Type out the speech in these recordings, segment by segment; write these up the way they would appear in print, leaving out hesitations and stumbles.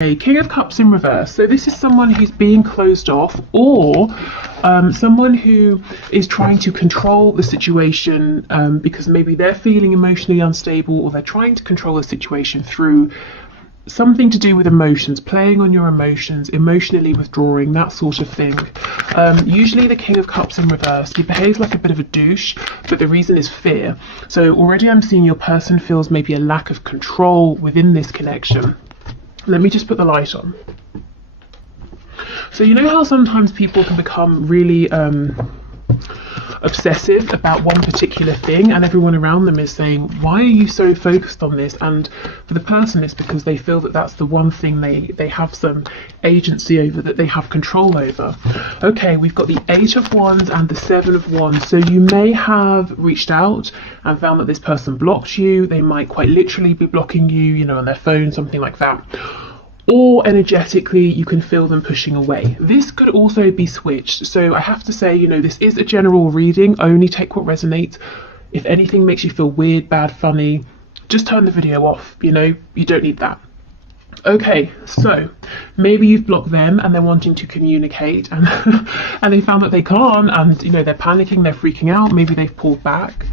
A King of Cups in reverse. So this is someone who's being closed off, or someone who is trying to control the situation because maybe they're feeling emotionally unstable, or they're trying to control the situation through something to do with emotions, playing on your emotions, emotionally withdrawing, that sort of thing. Usually the King of Cups in reverse, he behaves like a bit of a douche, but the reason is fear. So already I'm seeing your person feels maybe a lack of control within this connection. Let me just put the light on. So you know how sometimes people can become really obsessive about one particular thing, and everyone around them is saying, why are you so focused on this? And for the person, it's because they feel that that's the one thing they have some agency over, that they have control over. Okay, we've got the 8 of Wands and the 7 of Wands. So you may have reached out and found that this person blocked you. They might quite literally be blocking you, you know, on their phone, something like that. Or energetically, you can feel them pushing away. This could also be switched. So I have to say, you know, this is a general reading. Only take what resonates. If anything makes you feel weird, bad, funny, just turn the video off. You know, you don't need that. Okay, so maybe you've blocked them and they're wanting to communicate, and and they found that they can't, and you know, they're panicking, they're freaking out. Maybe they've pulled back.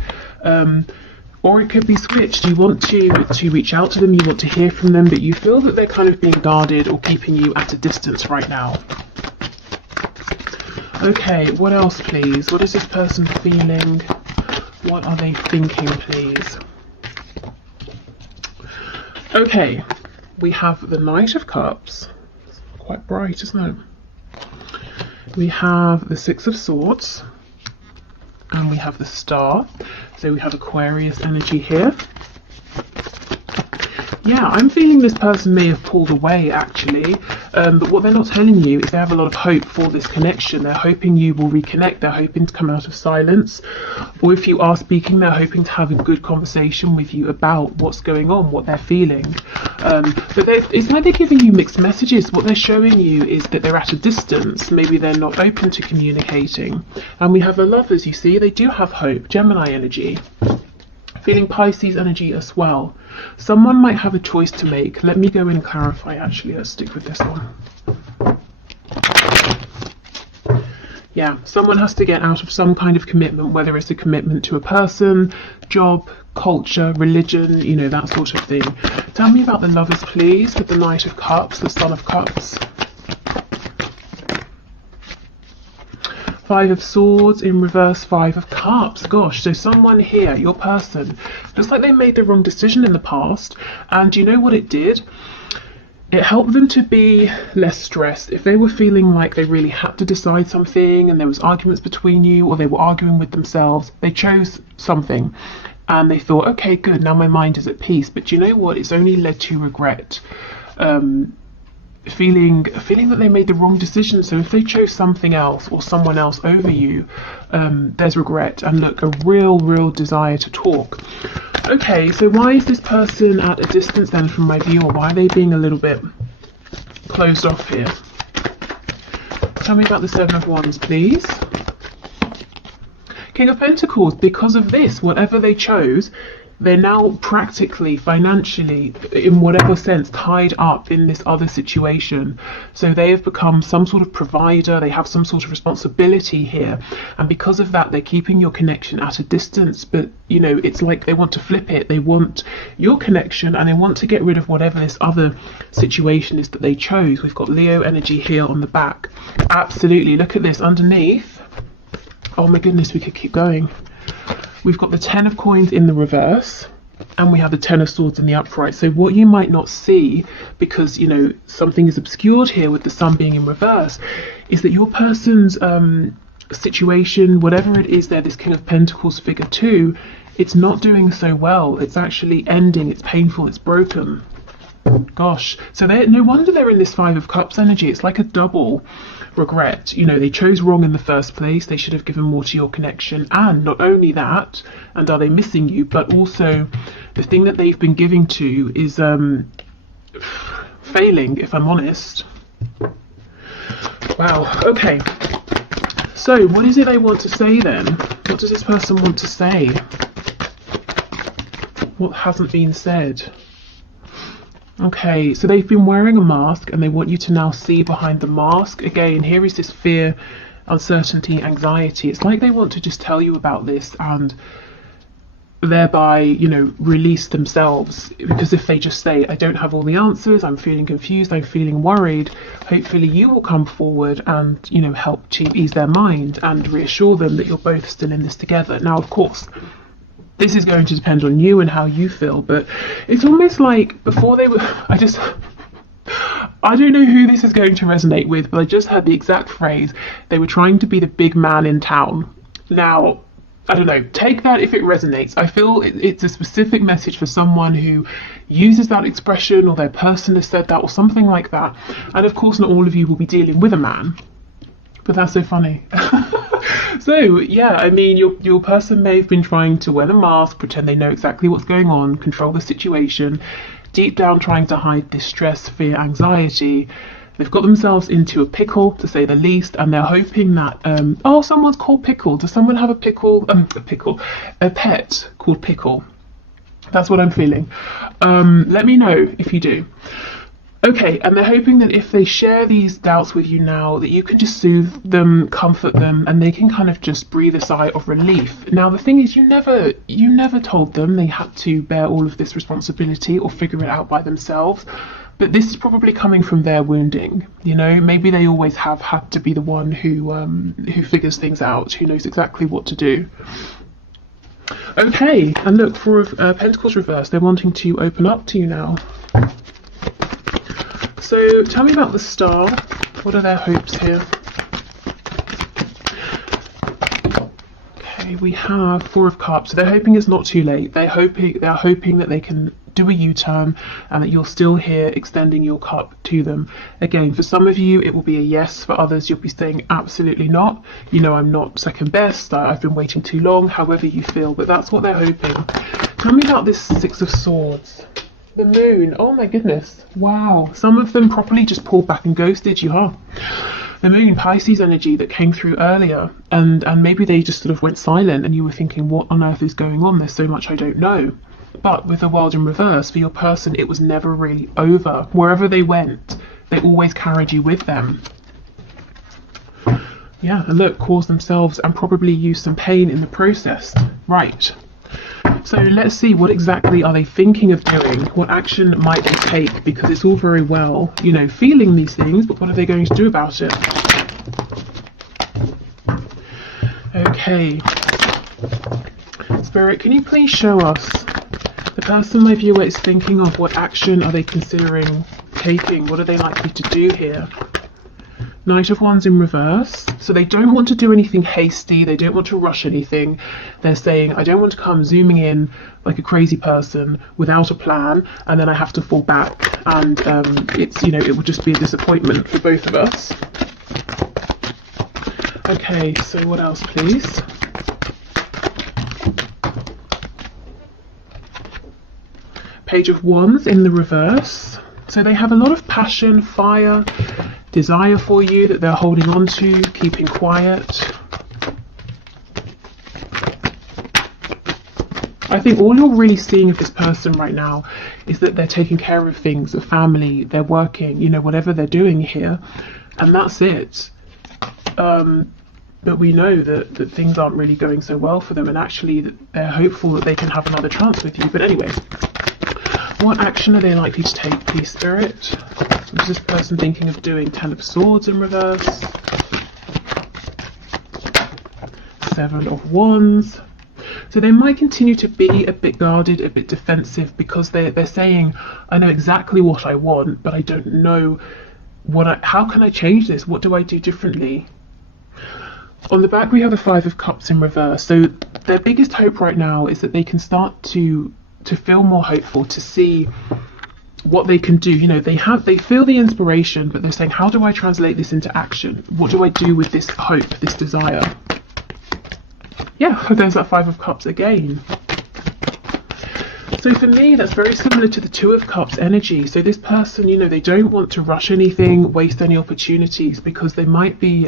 Or it could be switched. You want to reach out to them, you want to hear from them, but you feel that they're kind of being guarded or keeping you at a distance right now. Okay, what else, please? What is this person feeling? What are they thinking, please? Okay, we have the Knight of Cups. It's quite bright, isn't it? We have the 6 of Swords. And we have the Star. So we have Aquarius energy here. Yeah, I'm feeling this person may have pulled away actually, but what they're not telling you is they have a lot of hope for this connection. They're hoping you will reconnect, they're hoping to come out of silence, or if you are speaking, they're hoping to have a good conversation with you about what's going on, what they're feeling. But it's like they're giving you mixed messages. What they're showing you is that they're at a distance, maybe they're not open to communicating. And we have the Lovers, you see, they do have hope, Gemini energy. Feeling Pisces energy as well. Someone might have a choice to make. Let me go in and clarify actually. Let's stick with this one. Yeah, someone has to get out of some kind of commitment, whether it's a commitment to a person, job, culture, religion, you know, that sort of thing. Tell me about the Lovers, please, with the Knight of Cups, the Son of Cups. 5 of Swords in reverse, 5 of Cups. Gosh, so someone here, your person, looks like they made the wrong decision in the past, and you know what it did? It helped them to be less stressed. If they were feeling like they really had to decide something and there was arguments between you, or they were arguing with themselves, they chose something and they thought, okay, good, now my mind is at peace. But you know what? It's only led to regret. Feeling that they made the wrong decision. So if they chose something else or someone else over you, there's regret and look, a real desire to talk. Okay, so why is this person at a distance then from my view, or why are they being a little bit closed off here? Tell me about the 7 of Wands, please. King of Pentacles. Because of this, whatever they chose, they're now practically, financially, in whatever sense, tied up in this other situation. So they have become some sort of provider, they have some sort of responsibility here. And because of that, they're keeping your connection at a distance. But, you know, it's like they want to flip it. They want your connection and they want to get rid of whatever this other situation is that they chose. We've got Leo energy here on the back. Absolutely. Look at this underneath. Oh my goodness, we could keep going. We've got the 10 of Coins in the reverse, and we have the 10 of Swords in the upright. So what you might not see, because, you know, something is obscured here with the Sun being in reverse, is that your person's situation, whatever it is, they're this King of Pentacles figure too, it's not doing so well. It's actually ending, it's painful, it's broken. Gosh, so no wonder they're in this 5 of Cups energy. It's like a double regret. You know, they chose wrong in the first place. They should have given more to your connection. And not only that, and are they missing you, but also the thing that they've been giving to is failing, if I'm honest. Wow, okay. So what is it they want to say then? What does this person want to say? What hasn't been said? Okay, so they've been wearing a mask and they want you to now see behind the mask. Again, here is this fear, uncertainty, anxiety. It's like they want to just tell you about this and thereby, you know, release themselves. Because if they just say, I don't have all the answers, I'm feeling confused, I'm feeling worried, hopefully you will come forward and, you know, help ease their mind and reassure them that you're both still in this together. Now, of course, this is going to depend on you and how you feel, but it's almost like before they were, I don't know who this is going to resonate with, but I just heard the exact phrase, they were trying to be the big man in town. Now, I don't know, take that if it resonates. I feel it's a specific message for someone who uses that expression, or their person has said that, or something like that. And of course, not all of you will be dealing with a man, but that's so funny. So yeah, I mean, your person may have been trying to wear the mask, pretend they know exactly what's going on, control the situation, deep down trying to hide distress, fear, anxiety. They've got themselves into a pickle, to say the least, and they're hoping that, oh, someone's called Pickle. Does someone have a pet called Pickle? That's what I'm feeling. Let me know if you do. Okay, and they're hoping that if they share these doubts with you now, that you can just soothe them, comfort them, and they can kind of just breathe a sigh of relief. Now, the thing is, you never told them they had to bear all of this responsibility or figure it out by themselves. But this is probably coming from their wounding, you know. Maybe they always have had to be the one who figures things out, who knows exactly what to do. Okay, and look, for Pentacles reverse, they're wanting to open up to you now. So tell me about the Star. What are their hopes here? Okay, we have Four of Cups. So they're hoping it's not too late. They are hoping that they can do a U-turn and that you're still here extending your cup to them. Again, for some of you it will be a yes, for others you'll be saying absolutely not. You know, I'm not second best, I've been waiting too long, however you feel, but that's what they're hoping. Tell me about this Six of Swords. The Moon, oh my goodness, wow. Some of them properly just pulled back and ghosted you, huh? The Moon, Pisces energy that came through earlier, and maybe they just sort of went silent and you were thinking, what on earth is going on? There's so much I don't know. But with the World in reverse, for your person, it was never really over. Wherever they went, they always carried you with them. Yeah, and look, caused themselves and probably used some pain in the process. Right. So let's see, what exactly are they thinking of doing? What action might they take? Because it's all very well, you know, feeling these things, but what are they going to do about it? Okay. Spirit, can you please show us the person my viewer is thinking of? What action are they considering taking? What are they likely to do here? Knight of Wands in reverse. So they don't want to do anything hasty. They don't want to rush anything. They're saying, I don't want to come zooming in like a crazy person without a plan, and then I have to fall back. And it's, you know, it would just be a disappointment for both of us. Okay, so what else, please? Page of Wands in the reverse. So they have a lot of passion, fire, desire for you that they're holding on to, keeping quiet. I think all you're really seeing of this person right now is that they're taking care of things, a family, they're working, you know, whatever they're doing here, and that's it. But we know that things aren't really going so well for them, and actually that they're hopeful that they can have another chance with you. But anyway, what action are they likely to take, please, Spirit? What is this person thinking of doing? Ten of Swords in reverse. Seven of Wands. So they might continue to be a bit guarded, a bit defensive, because they're saying, I know exactly what I want, but I don't know how can I change this? What do I do differently? On the back we have the Five of Cups in reverse. So their biggest hope right now is that they can start to feel more hopeful, to see what they can do. You know, they feel the inspiration, but they're saying, how do I translate this into action? What do I do with this hope, this desire? Yeah, there's that Five of Cups again. So for me, that's very similar to the Two of Cups energy. So this person, you know, they don't want to rush anything, waste any opportunities, because they might be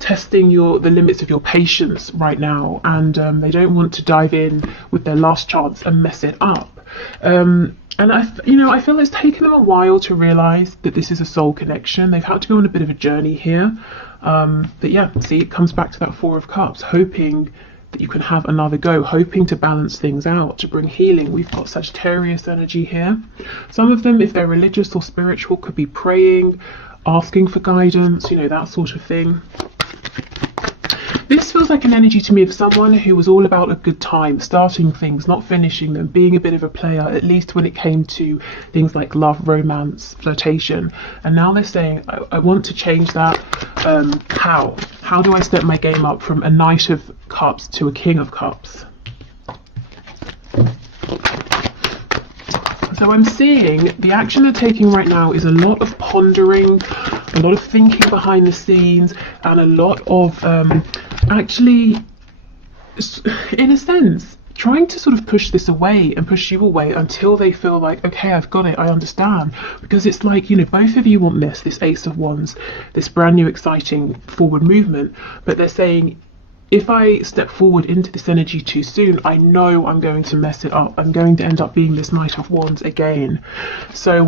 testing the limits of your patience right now, and they don't want to dive in with their last chance and mess it up. And And I feel it's taken them a while to realize that this is a soul connection. They've had to go on a bit of a journey here. But yeah, see, it comes back to that Four of Cups, hoping that you can have another go, hoping to balance things out, to bring healing. We've got Sagittarius energy here. Some of them, if they're religious or spiritual, could be praying, asking for guidance, that sort of thing. This feels like an energy to me of someone who was all about a good time, starting things, not finishing them, being a bit of a player, at least when it came to things like love, romance, flirtation. And now they're saying, I want to change that. How? How do I step my game up from a Knight of Cups to a King of Cups? So I'm seeing the action they're taking right now is a lot of pondering, a lot of thinking behind the scenes, and a lot of actually, in a sense, trying to sort of push this away and push you away until they feel like, okay, I've got it, I understand. Because it's like, both of you want this Ace of Wands, this brand new exciting forward movement, but they're saying, if I step forward into this energy too soon, I know I'm going to mess it up. I'm going to end up being this Knight of Wands again. So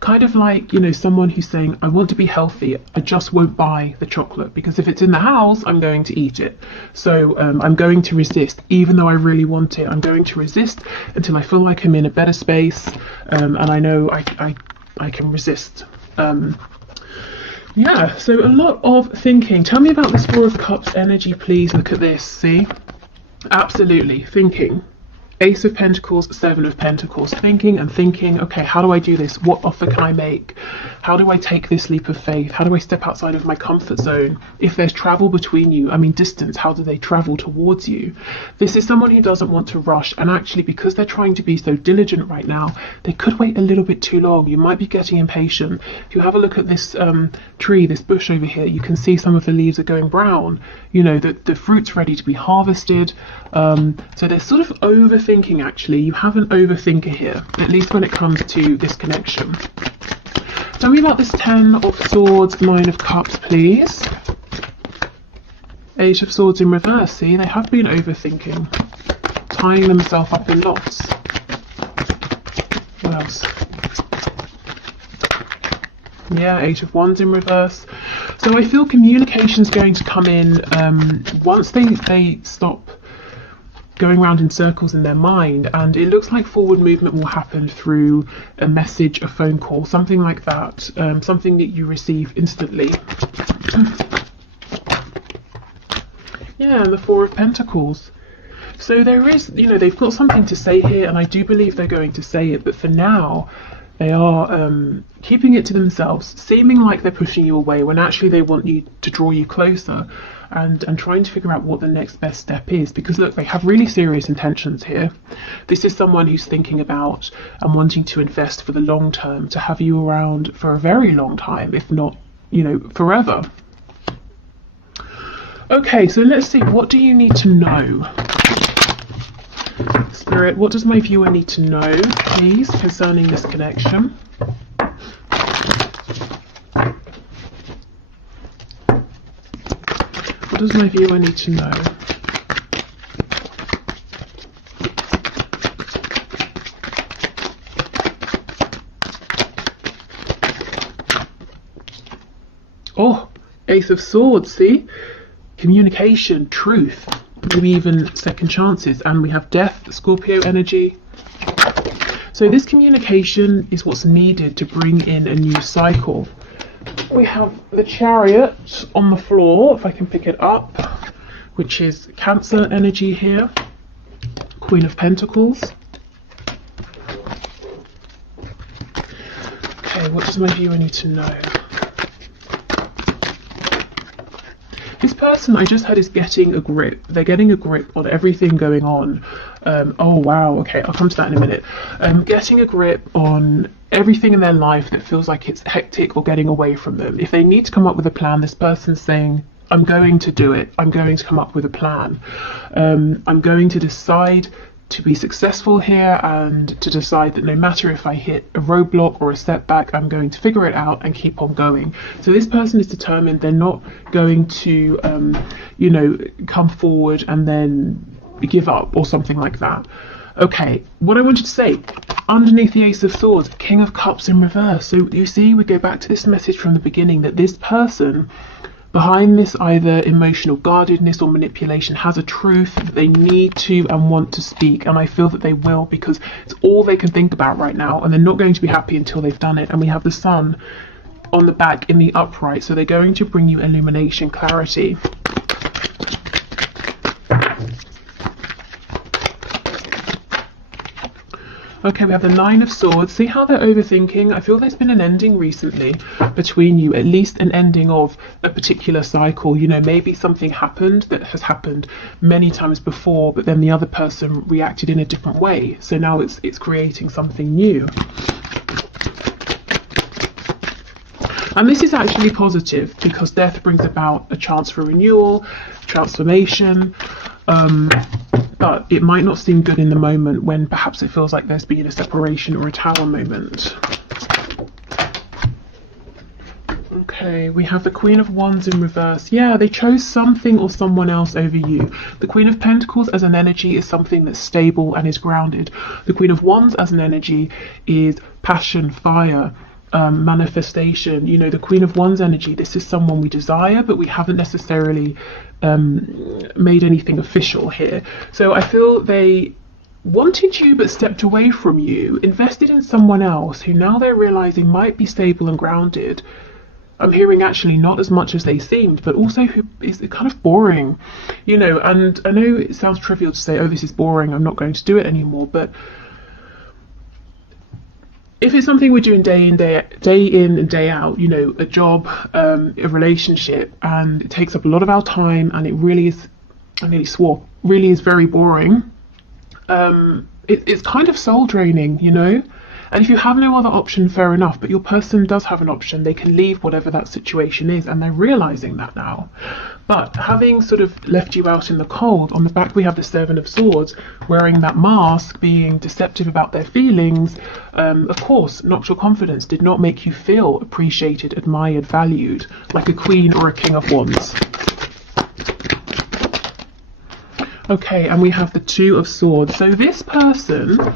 kind of like, someone who's saying, I want to be healthy, I just won't buy the chocolate, because if it's in the house, I'm going to eat it. So I'm going to resist, even though I really want it. I'm going to resist until I feel like I'm in a better space, and I know I can resist. Yeah, so a lot of thinking. Tell me about this Four of Cups energy, please. Look at this, see? Absolutely, thinking. Ace of Pentacles, Seven of Pentacles, thinking and thinking, okay, how do I do this? What offer can I make? How do I take this leap of faith? How do I step outside of my comfort zone? If there's travel between you, distance, how do they travel towards you? This is someone who doesn't want to rush, and actually, because they're trying to be so diligent right now, they could wait a little bit too long. You might be getting impatient. If you have a look at this tree, this bush over here, you can see some of the leaves are going brown. The fruit's ready to be harvested. So they're sort of overthinking. Actually, you have an overthinker here, at least when it comes to this connection. Tell me about this Ten of Swords, Nine of Cups, please. Eight of Swords in reverse. See, they have been overthinking, tying themselves up in knots. What else? Yeah, Eight of Wands in reverse. So I feel communication's going to come in once they stop going around in circles in their mind, and it looks like forward movement will happen through a message, a phone call, something like that, something that you receive instantly. Yeah, and the Four of Pentacles. So there is, they've got something to say here, and I do believe they're going to say it, but for now they are keeping it to themselves, seeming like they're pushing you away when actually they want you to draw you closer, and trying to figure out what the next best step is, because look, they have really serious intentions here. This is someone who's thinking about and wanting to invest for the long term, to have you around for a very long time, if not, forever. Okay, so let's see, what do you need to know? Spirit, what does my viewer need to know, please, concerning this connection? What does my viewer need to know? Oh, Ace of Swords, see? Communication, truth, maybe even second chances. And we have Death, Scorpio energy. So this communication is what's needed to bring in a new cycle. We have the Chariot on the floor, if I can pick it up, which is Cancer energy here. Queen of Pentacles. Okay, what does my viewer need to know? This person I just had is getting a grip. They're getting a grip on everything going on. Oh wow, okay, I'll come to that in a minute. Getting a grip on everything in their life that feels like it's hectic or getting away from them. If they need to come up with a plan, this person's saying, I'm going to do it. I'm going to come up with a plan. I'm going to decide to be successful here, and to decide that no matter if I hit a roadblock or a setback, I'm going to figure it out and keep on going. So this person is determined. They're not going to, come forward and then give up or something like that. Okay, what I wanted to say, underneath the Ace of Swords, King of Cups in reverse. So you see, we go back to this message from the beginning that this person behind this either emotional guardedness or manipulation has a truth that they need to and want to speak, and I feel that they will, because it's all they can think about right now, and they're not going to be happy until they've done it. And we have the Sun on the back in the upright, so they're going to bring you illumination, clarity. Okay, we have the Nine of Swords. See how they're overthinking? I feel there's been an ending recently between you, at least an ending of a particular cycle. You know, maybe something happened that has happened many times before, but then the other person reacted in a different way. So now it's creating something new. And this is actually positive, because death brings about a chance for renewal, transformation. But it might not seem good in the moment when perhaps it feels like there's been a separation or a Tower moment. Okay, we have the Queen of Wands in reverse. Yeah, they chose something or someone else over you. The Queen of Pentacles as an energy is something that's stable and is grounded. The Queen of Wands as an energy is passion, fire, manifestation. You know, the Queen of Wands energy, this is someone we desire, but we haven't necessarily made anything official here. So I feel they wanted you but stepped away from you, invested in someone else who now they're realizing might be stable and grounded. I'm hearing actually not as much as they seemed, but also who is kind of boring, you know. And I know it sounds trivial to say, oh, this is boring, I'm not going to do it anymore, but if it's something we're doing day in and day out, you know, a job, a relationship, and it takes up a lot of our time, and it really is, I nearly swore, really is very boring, it's kind of soul draining, you know. And if you have no other option, fair enough, but your person does have an option. They can leave whatever that situation is, and they're realizing that now. But having sort of left you out in the cold, on the back we have the Seven of Swords, wearing that mask, being deceptive about their feelings, of course, knocked your confidence, did not make you feel appreciated, admired, valued, like a Queen or a King of Wands. Okay, and we have the Two of Swords. So this person,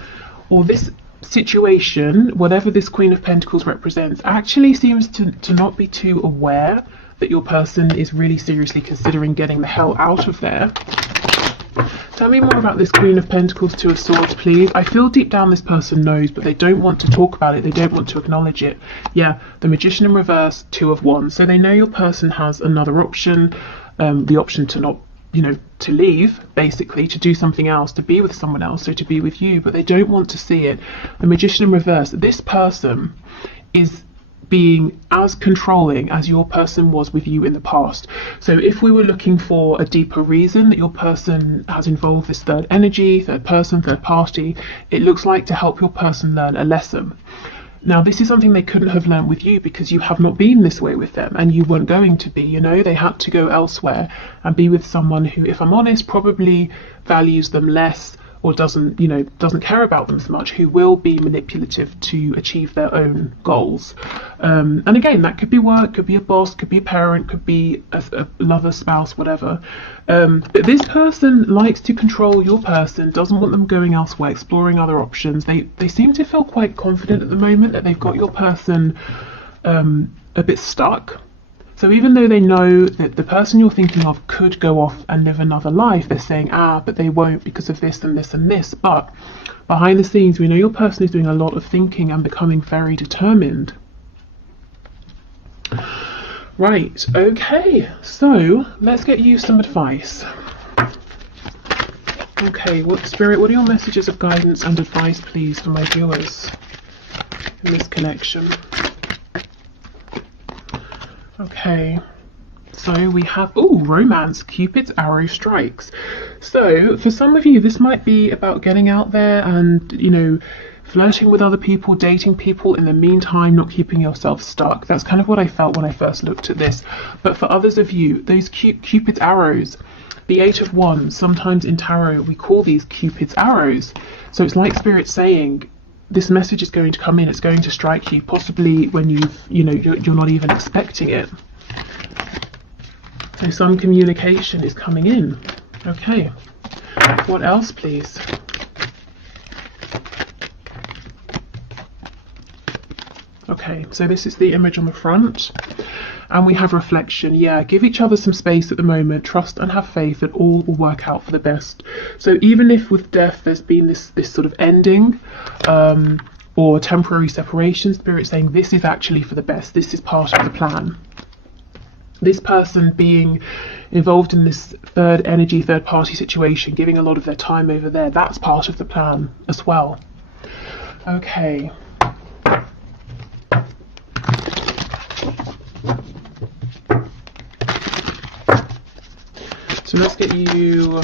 or this situation, whatever this Queen of Pentacles represents, actually seems to not be too aware that your person is really seriously considering getting the hell out of there. Tell me more about this Queen of Pentacles, Two of Swords, please. I feel deep down this person knows, but they don't want to talk about it. They don't want to acknowledge it. Yeah, the Magician in reverse, Two of Wands. So they know your person has another option, the option to not, you know, to leave, basically, to do something else, to be with someone else, so to be with you, but they don't want to see it. The Magician in reverse, this person is being as controlling as your person was with you in the past. So if we were looking for a deeper reason that your person has involved this third energy, third person, third party, it looks like to help your person learn a lesson. Now, this is something they couldn't have learned with you, because you have not been this way with them, and you weren't going to be, you know. They had to go elsewhere and be with someone who, if I'm honest, probably values them less, or doesn't, you know, doesn't care about them as much, who will be manipulative to achieve their own goals. And again, that could be work, could be a boss, could be a parent, could be a lover, spouse, whatever. But this person likes to control your person, doesn't want them going elsewhere, exploring other options. They seem to feel quite confident at the moment that they've got your person a bit stuck. So even though they know that the person you're thinking of could go off and live another life, they're saying, but they won't because of this and this and this. But behind the scenes, we know your person is doing a lot of thinking and becoming very determined. Right, okay, so let's get you some advice. Okay, Spirit, what are your messages of guidance and advice, please, for my viewers in this connection? Okay, so we have, romance, Cupid's arrow strikes. So for some of you, this might be about getting out there and, you know, flirting with other people, dating people, in the meantime not keeping yourself stuck. That's kind of what I felt when I first looked at this. But for others of you, those Cupid's arrows, the Eight of Wands, sometimes in tarot we call these Cupid's arrows. So it's like Spirit saying, this message is going to come in, it's going to strike you, possibly when you're not even expecting it. So some communication is coming in. Okay, what else, please? Okay, so this is the image on the front, and we have reflection. Yeah, give each other some space at the moment, trust and have faith that all will work out for the best. So even if with death there's been this sort of ending or temporary separation, Spirit saying this is actually for the best, this is part of the plan. This person being involved in this third energy, third party situation, giving a lot of their time over there, that's part of the plan as well. Okay. So let's get you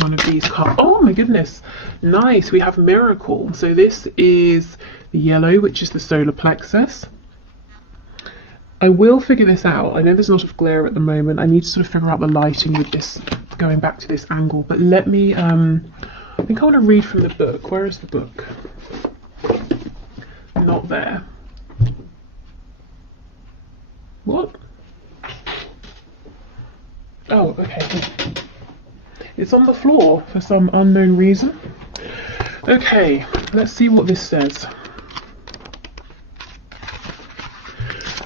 one of these cards. Oh my goodness, nice. We have Miracle. So this is the yellow, which is the solar plexus. I will figure this out. I know there's a lot of glare at the moment. I need to sort of figure out the lighting with this, going back to this angle. But let me, I think I want to read from the book. Where is the book? Not there. What? Oh, okay. It's on the floor for some unknown reason. Okay, let's see what this says.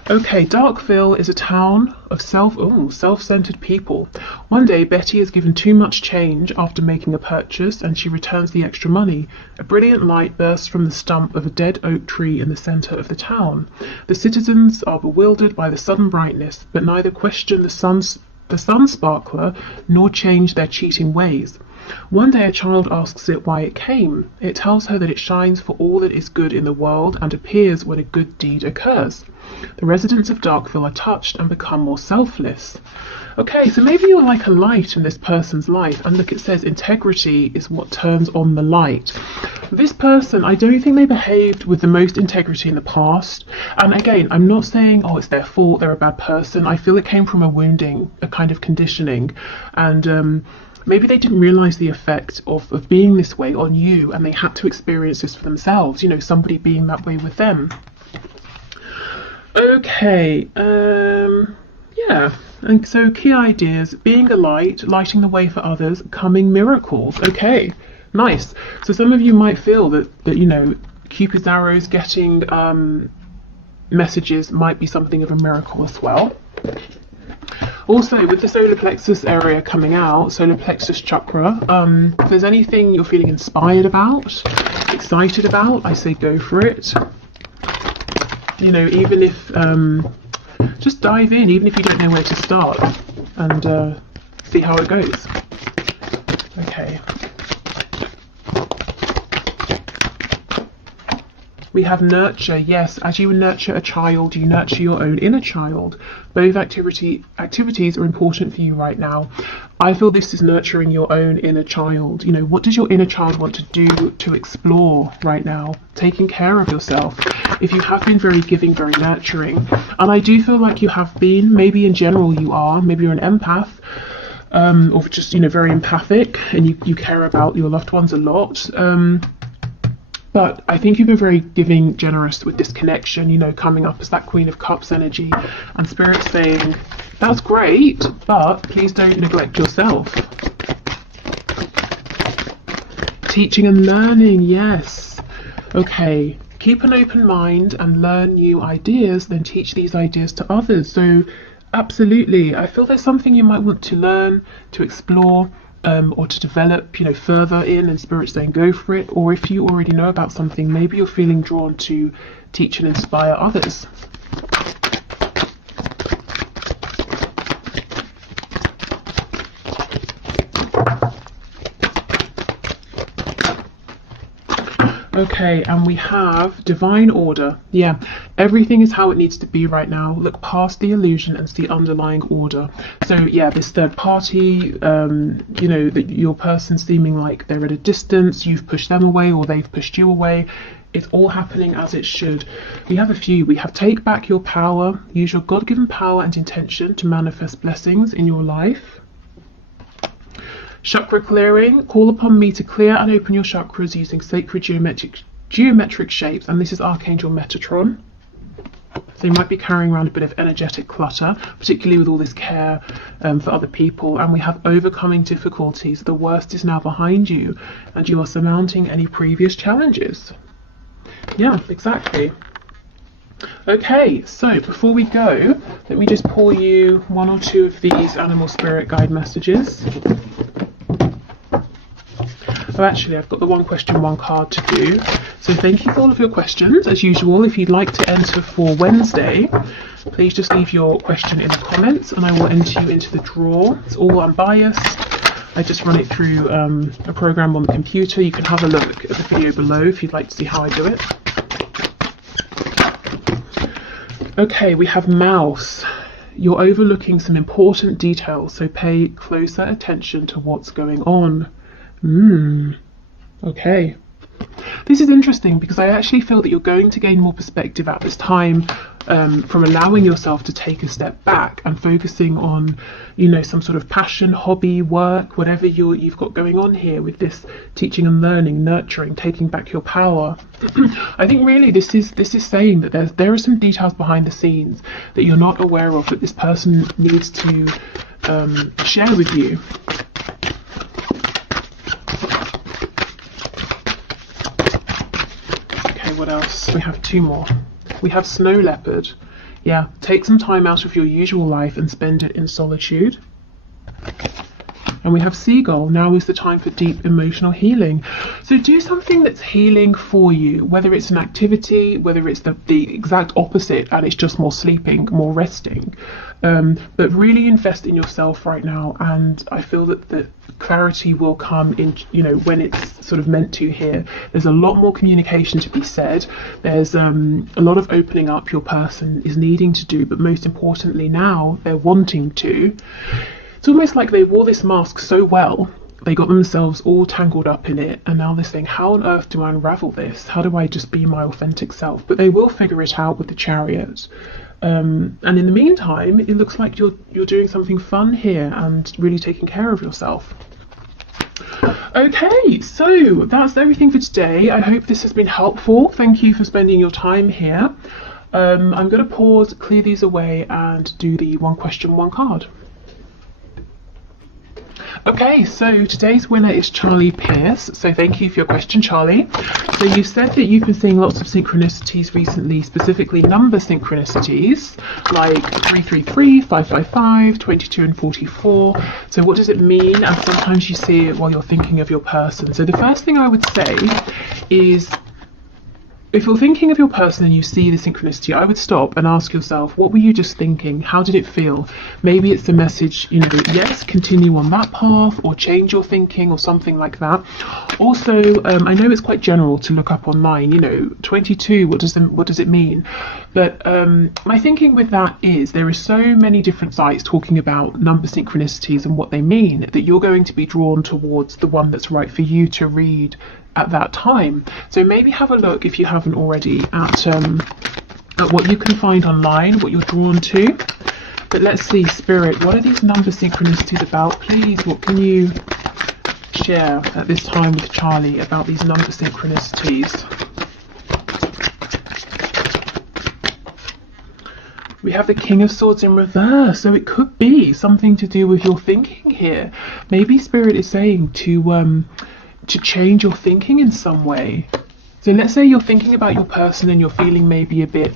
Okay, Darkville is a town of self-centered people. One day, Betty is given too much change after making a purchase, and she returns the extra money. A brilliant light bursts from the stump of a dead oak tree in the center of the town. The citizens are bewildered by the sudden brightness, but neither question the sun sparkler nor change their cheating ways. One day a child asks it why it came. It tells her that it shines for all that is good in the world and appears when a good deed occurs. The residents of Darkville are touched and become more selfless. Okay, so maybe you're like a light in this person's life, and look, it says integrity is what turns on the light. This person, I don't think they behaved with the most integrity in the past. And again, I'm not saying, oh, it's their fault, they're a bad person. I feel it came from a wounding, a kind of conditioning. And maybe they didn't realize the effect of being this way on you, and they had to experience this for themselves, you know, somebody being that way with them. Okay, yeah, and so key ideas: being a light, lighting the way for others, coming miracles. Okay, nice. So some of you might feel that you know, Cupid's arrows, getting messages might be something of a miracle as well. Also, with the solar plexus area coming out, solar plexus chakra, if there's anything you're feeling inspired about, excited about, I say go for it. You know, even if, just dive in, even if you don't know where to start, and see how it goes. Okay. We have nurture. Yes, as you nurture a child, you nurture your own inner child. Both activities are important for you right now. I feel this is nurturing your own inner child. You know, what does your inner child want to do, to explore right now? Taking care of yourself. If you have been very giving, very nurturing, and I do feel like you have been, maybe in general you are, maybe you're an empath, or just, you know, very empathic, and you care about your loved ones a lot. But I think you've been very giving, generous with this connection, you know, coming up as that Queen of Cups energy, and Spirit saying, that's great, but please don't neglect yourself. Teaching and learning, yes. Okay, keep an open mind and learn new ideas, then teach these ideas to others. So absolutely, I feel there's something you might want to learn, to explore, or to develop, you know, further in, and Spirit saying go for it. Or if you already know about something, maybe you're feeling drawn to teach and inspire others. Okay, and we have divine order. Yeah, everything is how it needs to be right now. Look past the illusion and see underlying order. So yeah, this third party, you know, that your person seeming like they're at a distance, you've pushed them away or they've pushed you away. It's all happening as it should. We have a few. We have take back your power, use your God-given power and intention to manifest blessings in your life. Chakra clearing, call upon me to clear and open your chakras using sacred geometric shapes, and this is Archangel Metatron. So you might be carrying around a bit of energetic clutter, particularly with all this care for other people. And we have overcoming difficulties. The worst is now behind you, and you are surmounting any previous challenges. Yeah, exactly. Okay, so before we go, let me just pull you one or two of these animal spirit guide messages. Oh, actually, I've got the one question, one card to do. So thank you for all of your questions. As usual, if you'd like to enter for Wednesday, please just leave your question in the comments and I will enter you into the draw. It's all unbiased. I just run it through a program on the computer. You can have a look at the video below if you'd like to see how I do it. Okay, we have Mouse. You're overlooking some important details, so pay closer attention to what's going on. Okay. This is interesting because I actually feel that you're going to gain more perspective at this time from allowing yourself to take a step back and focusing on, you know, some sort of passion, hobby, work, whatever you've got going on here with this teaching and learning, nurturing, taking back your power. I think really this is saying that there are some details behind the scenes that you're not aware of that this person needs to share with you. What else? We have two more. We have Snow Leopard. Yeah, take some time out of your usual life and spend it in solitude. And we have Seagull. Now is the time for deep emotional healing. So do something that's healing for you, whether it's an activity, whether it's the exact opposite and it's just more sleeping, more resting. But really invest in yourself right now, and I feel that the clarity will come in, you know, when it's sort of meant to here. There's a lot more communication to be said. There's a lot of opening up your person is needing to do, but most importantly now they're wanting to. It's almost like they wore this mask so well, they got themselves all tangled up in it, and now they're saying, how on earth do I unravel this? How do I just be my authentic self? But they will figure it out with the Chariot. And in the meantime, it looks like you're doing something fun here and really taking care of yourself. Okay, so that's everything for today. I hope this has been helpful. Thank you for spending your time here. I'm going to pause, clear these away, and do the one question, one card. Okay, so today's winner is Charlie Pierce. So thank you for your question, Charlie. So you said that you've been seeing lots of synchronicities recently, specifically number synchronicities, like 333, 555, 22 and 44. So what does it mean? And sometimes you see it while you're thinking of your person. So the first thing I would say is, if you're thinking of your person and you see the synchronicity, I would stop and ask yourself, what were you just thinking? How did it feel? Maybe it's the message, you know, yes, continue on that path, or change your thinking, or something like that. Also, I know it's quite general to look up online, you know, 22, what does it mean? But my thinking with that is there are so many different sites talking about number synchronicities and what they mean that you're going to be drawn towards the one that's right for you to read at that time. So maybe have a look, if you haven't already, at what you can find online, what you're drawn to. But let's see, Spirit, what are these number synchronicities about? Please, what can you share at this time with Charlie about these number synchronicities? We have the King of Swords in reverse, so it could be something to do with your thinking here. Maybe Spirit is saying to change your thinking in some way. So let's say you're thinking about your person and you're feeling maybe a bit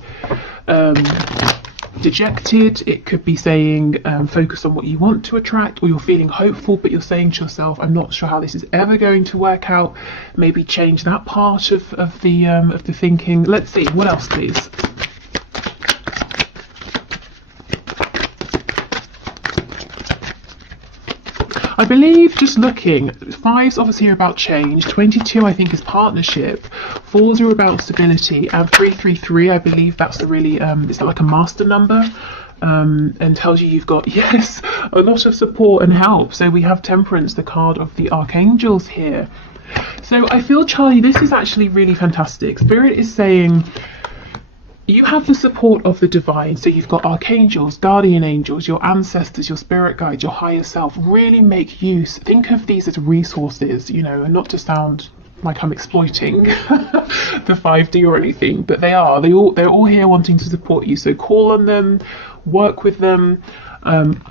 dejected. It could be saying focus on what you want to attract, or you're feeling hopeful but you're saying to yourself, I'm not sure how this is ever going to work out. Maybe change that part of the thinking. Let's see, what else please? I believe, just looking, 5s obviously are about change, 22 I think is partnership, 4s are about stability, and 333 I believe that's the really, it's like a master number, and tells you you've got, yes, a lot of support and help. So we have Temperance, the card of the Archangels here. So I feel, Charlie, this is actually really fantastic. Spirit is saying, you have the support of the divine, so you've got archangels, guardian angels, your ancestors, your spirit guides, your higher self. Really make use, think of these as resources, you know, and not to sound like I'm exploiting the 5D or anything, but they're all here wanting to support you. So call on them, work with them,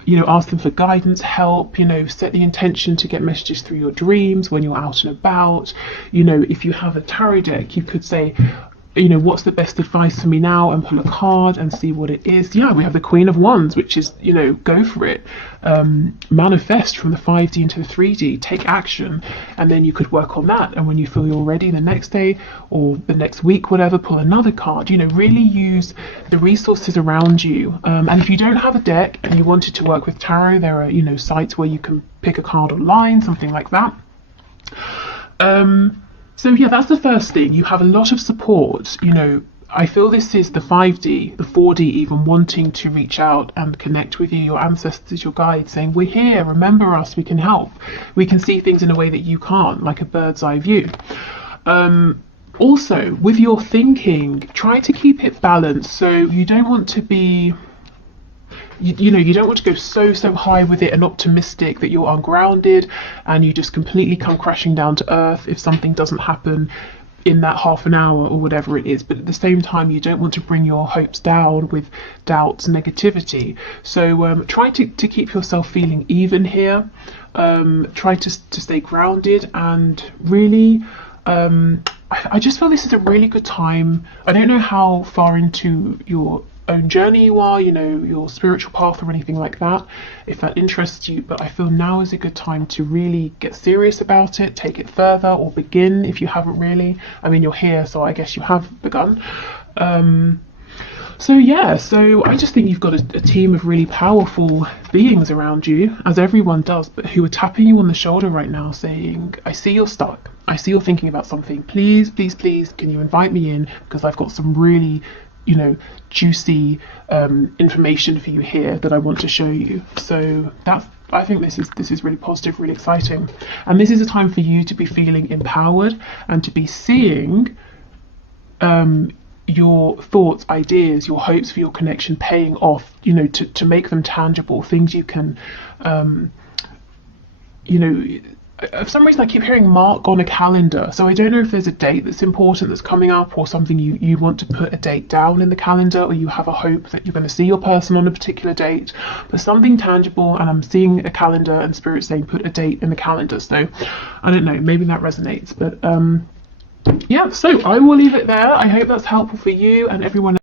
you know, ask them for guidance, help, you know, set the intention to get messages through your dreams when you're out and about. You know, if you have a tarot deck, you could say, you know, what's the best advice for me now, and pull a card and see what it is. Yeah, we have the Queen of Wands, which is, you know, go for it. Manifest from the 5D into the 3D, take action, and then you could work on that. And when you feel you're ready the next day or the next week, whatever, pull another card. You know, really use the resources around you. And if you don't have a deck and you wanted to work with tarot, there are, you know, sites where you can pick a card online, something like that. So yeah, that's the first thing. You have a lot of support. You know, I feel this is the 5D, the 4D even, wanting to reach out and connect with you, your ancestors, your guides, saying, we're here, remember us, we can help. We can see things in a way that you can't, like a bird's eye view. Also, with your thinking, try to keep it balanced. So you don't want to be... You know, you don't want to go so high with it and optimistic that you're ungrounded and you just completely come crashing down to earth if something doesn't happen in that half an hour or whatever it is. But at the same time, you don't want to bring your hopes down with doubts, negativity. So try to keep yourself feeling even here. Try to stay grounded, and really I just feel this is a really good time. I don't know how far into your own journey you are, you know, your spiritual path or anything like that, if that interests you, but I feel now is a good time to really get serious about it, take it further, or begin if you haven't really. I mean, you're here, so I guess you have begun. So yeah, so I just think you've got a team of really powerful beings around you, as everyone does, but who are tapping you on the shoulder right now saying, I see you're stuck, I see you're thinking about something, please can you invite me in, because I've got some really, you know, juicy information for you here that I want to show you. So that's, I think this is really positive, really exciting, and this is a time for you to be feeling empowered and to be seeing your thoughts, ideas, your hopes for your connection paying off, you know, to make them tangible, things you can you know, for some reason I keep hearing mark on a calendar, so I don't know if there's a date that's important that's coming up, or something you want to put a date down in the calendar, or you have a hope that you're going to see your person on a particular date, but something tangible. And I'm seeing a calendar and spirit saying put a date in the calendar, so I don't know, maybe that resonates. But yeah, so I will leave it there. I hope that's helpful for you and everyone